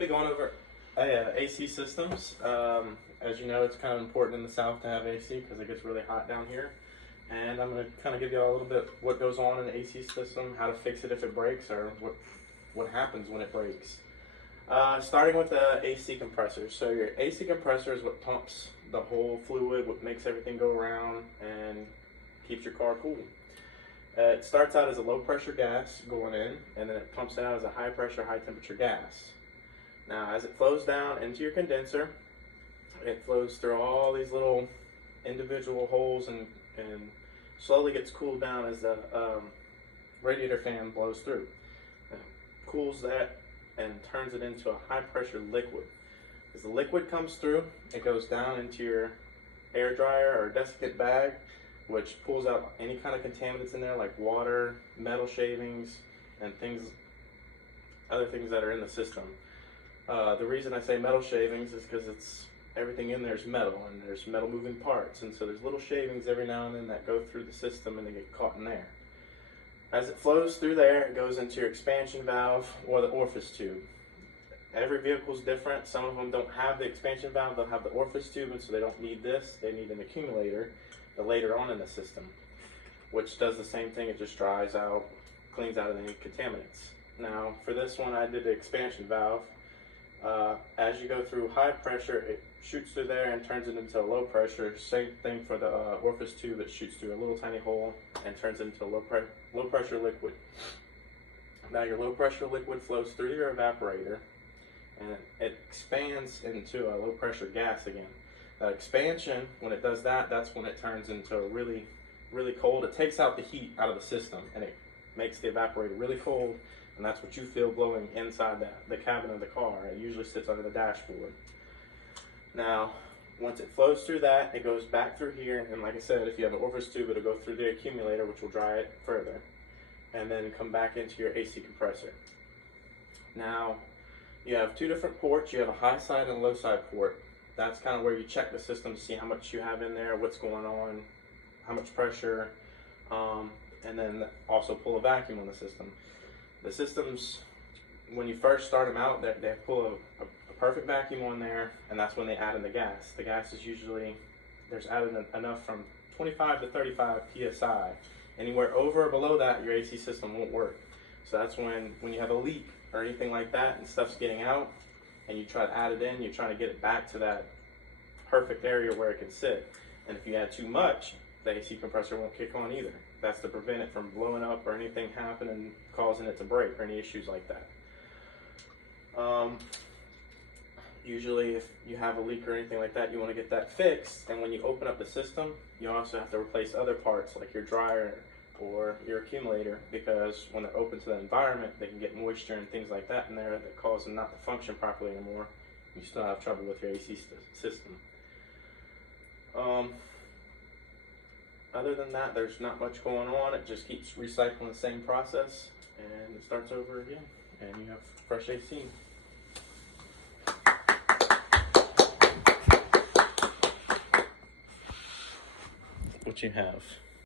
be going over AC systems. As you know, it's kind of important in the South to have AC because it gets really hot down here. And I'm going to kind of give you all a little bit what goes on in the AC system, how to fix it if it breaks, or what happens when it breaks. Starting with the AC compressor. So your AC compressor is what pumps the whole fluid, what makes everything go around and keeps your car cool. It starts out as a low pressure gas going in, and then it pumps out as a high pressure, high temperature gas. Now as it flows down into your condenser, it flows through all these little individual holes and slowly gets cooled down as the radiator fan blows through. It cools that and turns it into a high pressure liquid. As the liquid comes through, it goes down into your air dryer or desiccant bag, which pulls out any kind of contaminants in there like water, metal shavings, and other things that are in the system. The reason I say metal shavings is because everything in there is metal, and there's metal moving parts, and so there's little shavings every now and then that go through the system and they get caught in there. As it flows through there, it goes into your expansion valve or the orifice tube. Every vehicle is different. Some of them don't have the expansion valve, they'll have the orifice tube, and so they don't need this. They need an accumulator later on in the system, which does the same thing. It just dries out, cleans out any contaminants. Now, for this one, I did the expansion valve. As you go through high pressure, it shoots through there and turns it into a low pressure. Same thing for the orifice tube. It shoots through a little tiny hole and turns it into a low pressure liquid. Now your low pressure liquid flows through your evaporator and it expands into a low pressure gas again. Expansion, when it does that, that's when it turns into a really, really cold. It takes out the heat out of the system and it makes the evaporator really cold, and that's what you feel blowing inside the cabin of the car. It usually sits under the dashboard. Now, once it flows through that, it goes back through here, and like I said, if you have an orifice tube, it'll go through the accumulator, which will dry it further, and then come back into your AC compressor. Now, you have two different ports. You have a high side and a low side port. That's kind of where you check the system to see how much you have in there, what's going on, how much pressure, and then also pull a vacuum on the system. The systems, when you first start them out, they pull a perfect vacuum on there, and that's when they add in the gas. The gas is usually, there's added enough from 25 to 35 psi. Anywhere over or below that, your AC system won't work. So that's when you have a leak or anything like that and stuff's getting out, and you try to add it in, you're trying to get it back to that perfect area where it can sit. And if you add too much, the AC compressor won't kick on either. That's to prevent it from blowing up or anything happening, causing it to break or any issues like that. Usually if you have a leak or anything like that, you want to get that fixed. And when you open up the system, you also have to replace other parts like your dryer or your accumulator, because when they're open to the environment, they can get moisture and things like that in there that cause them not to function properly anymore. You still have trouble with your AC system. Other than that, there's not much going on. It just keeps recycling the same process and it starts over again, and you have fresh AC. What you have.